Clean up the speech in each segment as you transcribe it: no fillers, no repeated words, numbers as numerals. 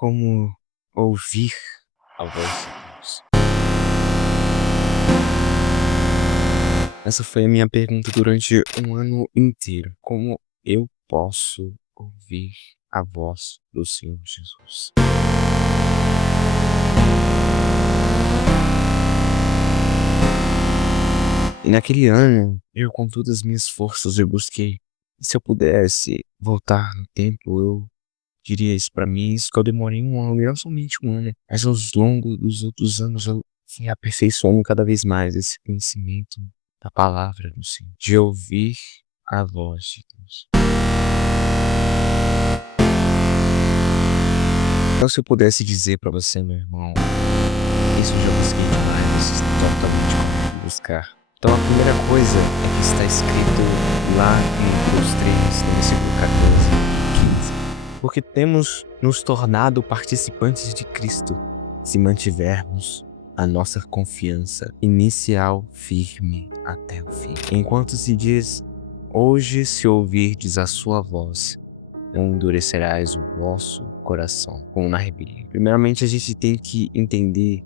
como ouvir a voz de Deus? Essa foi a minha pergunta durante um ano inteiro. Como eu posso ouvir a voz do Senhor Jesus? E naquele ano, eu com todas as minhas forças, eu busquei. E se eu pudesse voltar no tempo, eu diria isso pra mim, isso que eu demorei um ano, e não somente um ano, mas ao longo dos outros anos eu fui aperfeiçoando cada vez mais esse conhecimento da palavra do Senhor, de ouvir a voz de Deus. Então, se eu pudesse dizer pra você, meu irmão, isso eu já busquei demais, isso está totalmente como buscar. Então, a primeira coisa é que está escrito lá em Hebreus 3, no versículo 14 e 15. Porque temos nos tornado participantes de Cristo, se mantivermos a nossa confiança inicial firme até o fim. Enquanto se diz, hoje se ouvirdes a sua voz, não endurecerás o vosso coração, como na rebelião. Primeiramente, a gente tem que entender,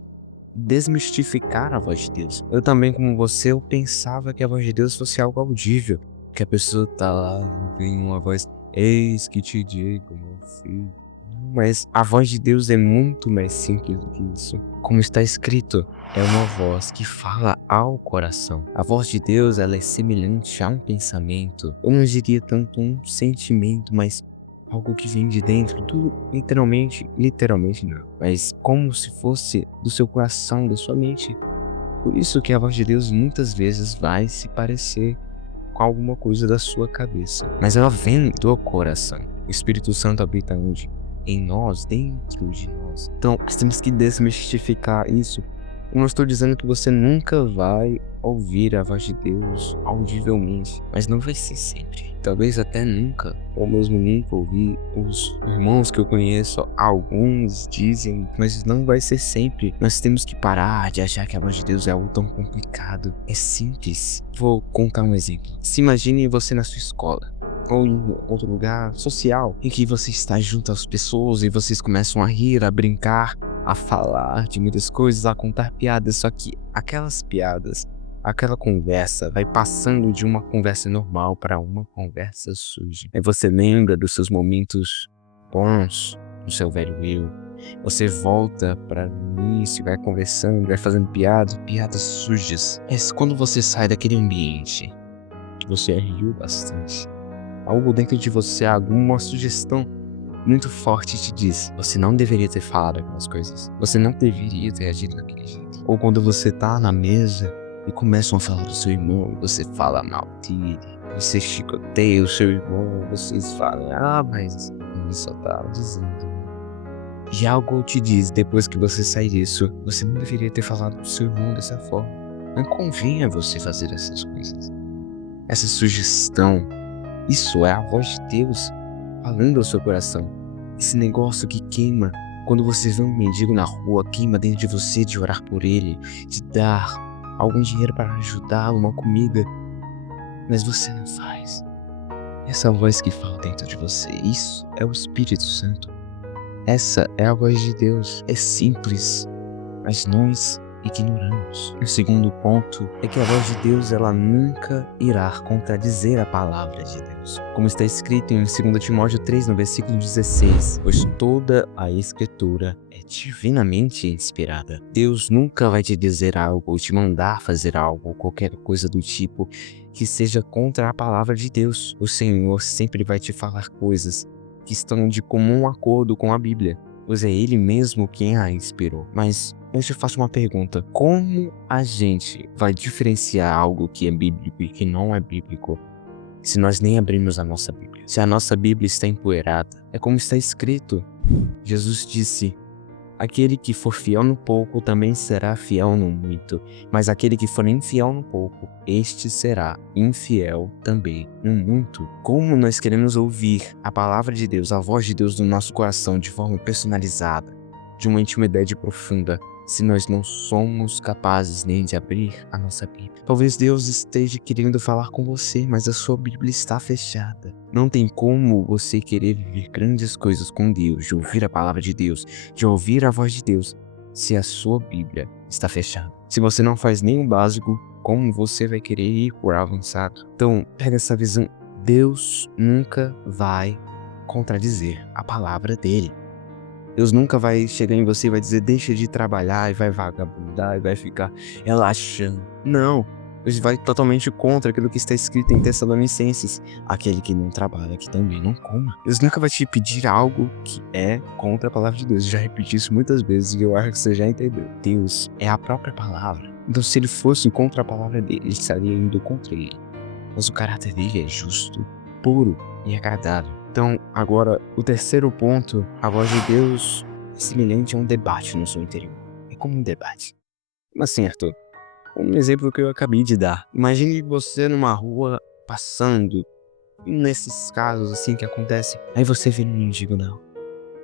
desmistificar a voz de Deus. Eu também, como você, eu pensava que a voz de Deus fosse algo audível, que a pessoa tá lá, vem uma voz, eis que te digo, meu filho. Mas a voz de Deus é muito mais simples do que isso. Como está escrito, é uma voz que fala ao coração. A voz de Deus, ela é semelhante a um pensamento. Eu não diria tanto um sentimento, mas algo que vem de dentro, tudo literalmente não, mas como se fosse do seu coração, da sua mente. Por isso que a voz de Deus muitas vezes vai se parecer com alguma coisa da sua cabeça, mas ela vem do coração. O Espírito Santo habita onde? Em nós, dentro de nós. Então, nós temos que desmistificar isso. Eu não estou dizendo que você nunca vai ouvir a voz de Deus audivelmente, mas não vai ser sempre. Talvez até nunca, ou mesmo nunca ouvi. Os irmãos que eu conheço, alguns dizem, mas não vai ser sempre. Nós temos que parar de achar que a voz de Deus é algo tão complicado. É simples. Vou contar um exemplo. Se imagine você na sua escola, ou em outro lugar social, em que você está junto às pessoas e vocês começam a rir, a brincar, a falar de muitas coisas, a contar piadas, só que aquelas piadas, aquela conversa vai passando de uma conversa normal para uma conversa suja. Aí você lembra dos seus momentos bons, do seu velho eu. Você volta para o início, vai conversando, vai fazendo piadas sujas. Mas quando você sai daquele ambiente, que você riu bastante, algo dentro de você, alguma sugestão muito forte te diz, você não deveria ter falado aquelas coisas. Você não deveria ter agido daquele jeito. Ou quando você tá na mesa e começam a falar do seu irmão, você fala mal dele, você chicoteia o seu irmão, vocês falam, mas ele só tava dizendo. E algo te diz, depois que você sair disso, você não deveria ter falado do seu irmão dessa forma. Não convinha você fazer essas coisas. Essa sugestão, isso é a voz de Deus falando ao seu coração. Esse negócio que queima, quando você vê um mendigo na rua, queima dentro de você de orar por ele, de dar algum dinheiro para ajudá-lo, uma comida, mas você não faz. Essa voz que fala dentro de você, isso é o Espírito Santo. Essa é a voz de Deus. É simples, mas nós ignoramos. O segundo ponto é que a voz de Deus, ela nunca irá contradizer a palavra de Deus. Como está escrito em 2 Timóteo 3, no versículo 16, pois toda a escritura é divinamente inspirada. Deus nunca vai te dizer algo, ou te mandar fazer algo, ou qualquer coisa do tipo que seja contra a palavra de Deus. O Senhor sempre vai te falar coisas que estão de comum acordo com a Bíblia, pois é Ele mesmo quem a inspirou. Mas eu te faço uma pergunta: como a gente vai diferenciar algo que é bíblico e que não é bíblico se nós nem abrimos a nossa Bíblia? Se a nossa Bíblia está empoeirada, é como está escrito. Jesus disse, aquele que for fiel no pouco também será fiel no muito, mas aquele que for infiel no pouco, este será infiel também no muito. Como nós queremos ouvir a palavra de Deus, a voz de Deus no nosso coração de forma personalizada, de uma intimidade profunda, se nós não somos capazes nem de abrir a nossa Bíblia. Talvez Deus esteja querendo falar com você, mas a sua Bíblia está fechada. Não tem como você querer viver grandes coisas com Deus, de ouvir a palavra de Deus, de ouvir a voz de Deus, se a sua Bíblia está fechada. Se você não faz nem o básico, como você vai querer ir por avançado? Então, pega essa visão. Deus nunca vai contradizer a palavra dele. Deus nunca vai chegar em você e vai dizer deixa de trabalhar e vai vagabundar e vai ficar relaxando. Não. Deus vai totalmente contra aquilo que está escrito em Tessalonicenses. Aquele que não trabalha, que também não coma. Deus nunca vai te pedir algo que é contra a palavra de Deus. Eu já repeti isso muitas vezes e eu acho que você já entendeu. Deus é a própria palavra. Então se ele fosse contra a palavra dele, ele estaria indo contra ele. Mas o caráter dele é justo, puro e agradável. Então, agora, o terceiro ponto, a voz de Deus é semelhante a um debate no seu interior. É como um debate. Como assim, Arthur? Um exemplo que eu acabei de dar. Imagine você numa rua passando, e nesses casos assim que acontece, aí você vê um mendigo não.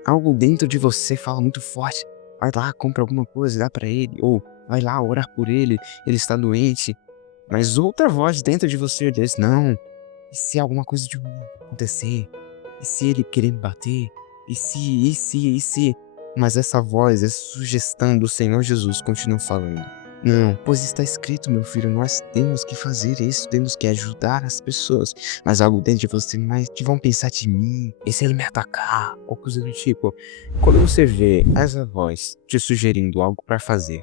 Algo dentro de você fala muito forte. Vai lá, compra alguma coisa, dá pra ele. Ou vai lá orar por ele, ele está doente. Mas outra voz dentro de você diz, não, e se alguma coisa de ruim acontecer? E se ele querer me bater? E se? Mas essa voz, essa sugestão do Senhor Jesus continua falando. Não, pois está escrito, meu filho, nós temos que fazer isso, temos que ajudar as pessoas. Mas algo dentro de você, mas que vão pensar de mim, e se ele me atacar, ou coisa do tipo. Quando você vê essa voz te sugerindo algo para fazer,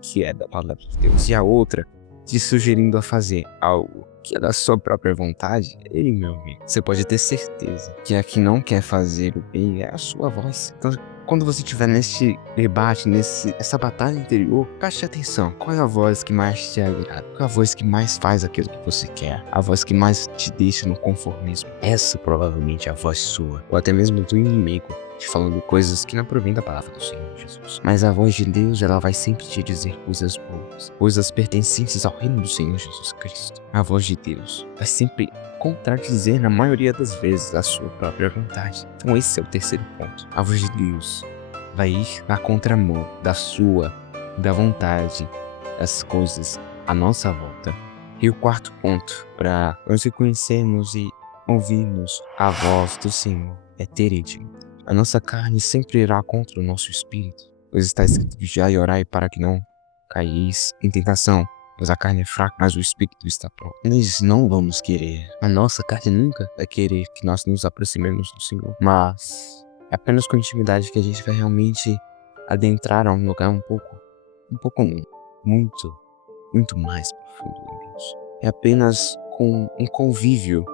que é da palavra de Deus, e a outra te sugerindo a fazer algo que é da sua própria vontade, ei, meu amigo, você pode ter certeza que a que não quer fazer o bem é a sua voz. Então, quando você estiver nesse debate, essa batalha interior, preste atenção. Qual é a voz que mais te agrada? Qual é a voz que mais faz aquilo que você quer? A voz que mais te deixa no conformismo? Essa provavelmente é a voz sua, ou até mesmo do inimigo, te falando coisas que não provêm da palavra do Senhor Jesus. Mas a voz de Deus, ela vai sempre te dizer coisas boas, coisas pertencentes ao reino do Senhor Jesus Cristo. A voz de Deus vai sempre contradizer, na maioria das vezes, a sua própria vontade. Então esse é o terceiro ponto. A voz de Deus vai ir na contramão da vontade, das coisas à nossa volta. E o quarto ponto, para nós reconhecermos e ouvirmos a voz do Senhor, é ter intimidade. A nossa carne sempre irá contra o nosso espírito, pois está escrito vigiai e orai para que não caís em tentação, pois a carne é fraca, mas o espírito está pronto. Nós não vamos querer, a nossa carne nunca vai querer que nós nos aproximemos do Senhor, mas é apenas com intimidade que a gente vai realmente adentrar a um lugar um pouco muito mais profundo em Deus. É apenas com um convívio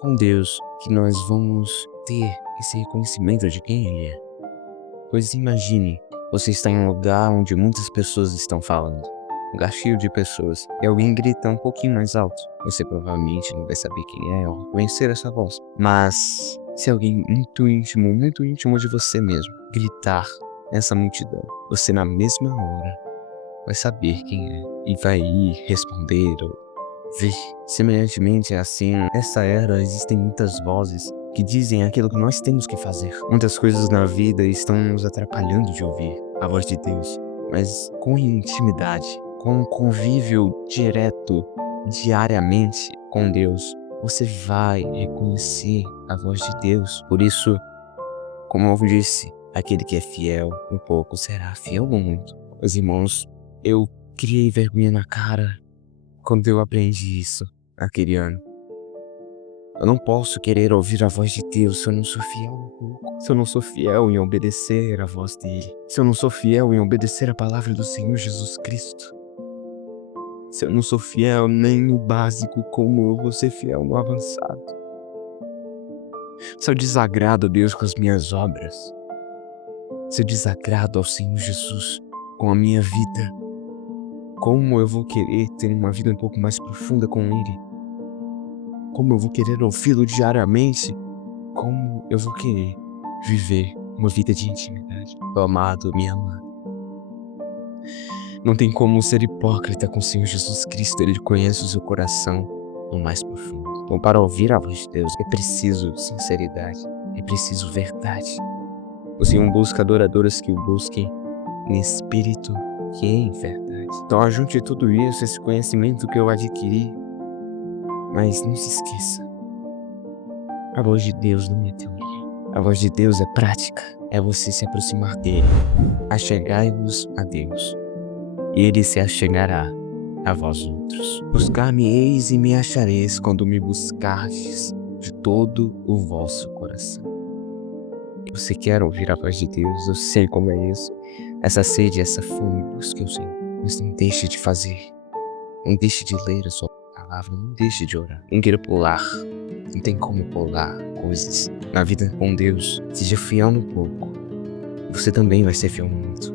com Deus que nós vamos ter esse reconhecimento de quem Ele é. Pois imagine, você está em um lugar onde muitas pessoas estão falando, um lugar cheio de pessoas, e alguém grita um pouquinho mais alto. Você provavelmente não vai saber quem é ou conhecer essa voz. Mas se alguém muito íntimo de você mesmo, gritar nessa multidão, você na mesma hora vai saber quem é e vai ir responder ou ver. Semelhantemente assim, nessa era existem muitas vozes que dizem aquilo que nós temos que fazer. Muitas coisas na vida estão nos atrapalhando de ouvir a voz de Deus, mas com intimidade, com um convívio direto, diariamente com Deus, você vai reconhecer a voz de Deus. Por isso, como eu disse, aquele que é fiel no pouco será fiel no muito. Meus irmãos, eu criei vergonha na cara quando eu aprendi isso naquele ano. Eu não posso querer ouvir a voz de Deus se eu não sou fiel no pouco. Se eu não sou fiel em obedecer a voz dele. Se eu não sou fiel em obedecer a palavra do Senhor Jesus Cristo. Se eu não sou fiel nem no básico, como eu vou ser fiel no avançado? Se eu desagrado a Deus com as minhas obras. Se eu desagrado ao Senhor Jesus com a minha vida. Como eu vou querer ter uma vida um pouco mais profunda com Ele? Como eu vou querer ouvi-lo diariamente? Como eu vou querer viver uma vida de intimidade? Meu amado, minha amada. Não tem como ser hipócrita com o Senhor Jesus Cristo. Ele conhece o seu coração no mais profundo. Então, para ouvir a voz de Deus, é preciso sinceridade. É preciso verdade. O Senhor busca adoradores que o busquem em espírito e em verdade. Então ajunte tudo isso, esse conhecimento que eu adquiri, mas não se esqueça, a voz de Deus não é teoria. A voz de Deus é prática, é você se aproximar dele. Achegai-vos a Deus, e ele se achegará a vós outros. Buscar-me-eis e me achareis quando me buscardes de todo o vosso coração. Você quer ouvir a voz de Deus? Eu sei como é isso. Essa sede, essa fome, busque o Senhor. Mas não deixe de fazer. Não deixe de ler a sua palavra. Não deixe de orar. Não queira pular. Não tem como pular coisas. Na vida com Deus, seja fiel no pouco. Você também vai ser fiel no muito.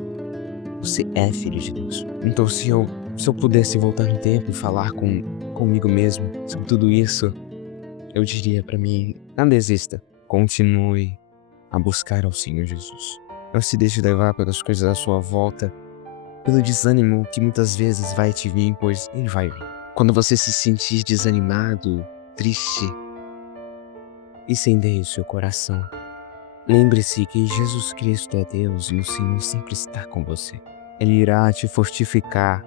Você é filho de Deus. Então se eu pudesse voltar no tempo e falar comigo mesmo sobre tudo isso, eu diria pra mim, não desista. Continue a buscar ao Senhor Jesus. Não se deixe levar pelas coisas à sua volta, pelo desânimo que muitas vezes vai te vir, pois ele vai vir. Quando você se sentir desanimado, triste, incendeie o seu coração. Lembre-se que Jesus Cristo é Deus e o Senhor sempre está com você. Ele irá te fortificar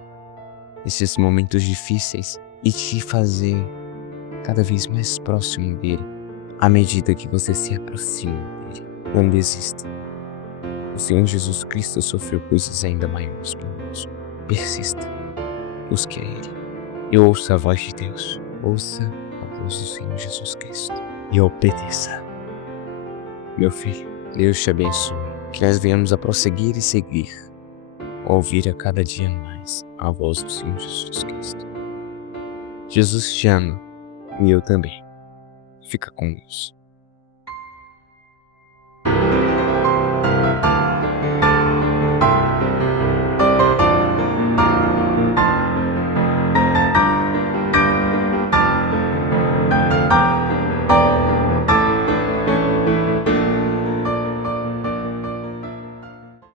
nesses momentos difíceis e te fazer cada vez mais próximo dele, à medida que você se aproxima dele. Não desista. O Senhor Jesus Cristo sofreu coisas ainda maiores por nós. Persista. Busque a Ele. E ouça a voz de Deus. Ouça a voz do Senhor Jesus Cristo. E obedeça. Meu filho, Deus te abençoe. Que nós venhamos a prosseguir e seguir. Ouvir a cada dia mais a voz do Senhor Jesus Cristo. Jesus te ama. E eu também. Fica com Deus.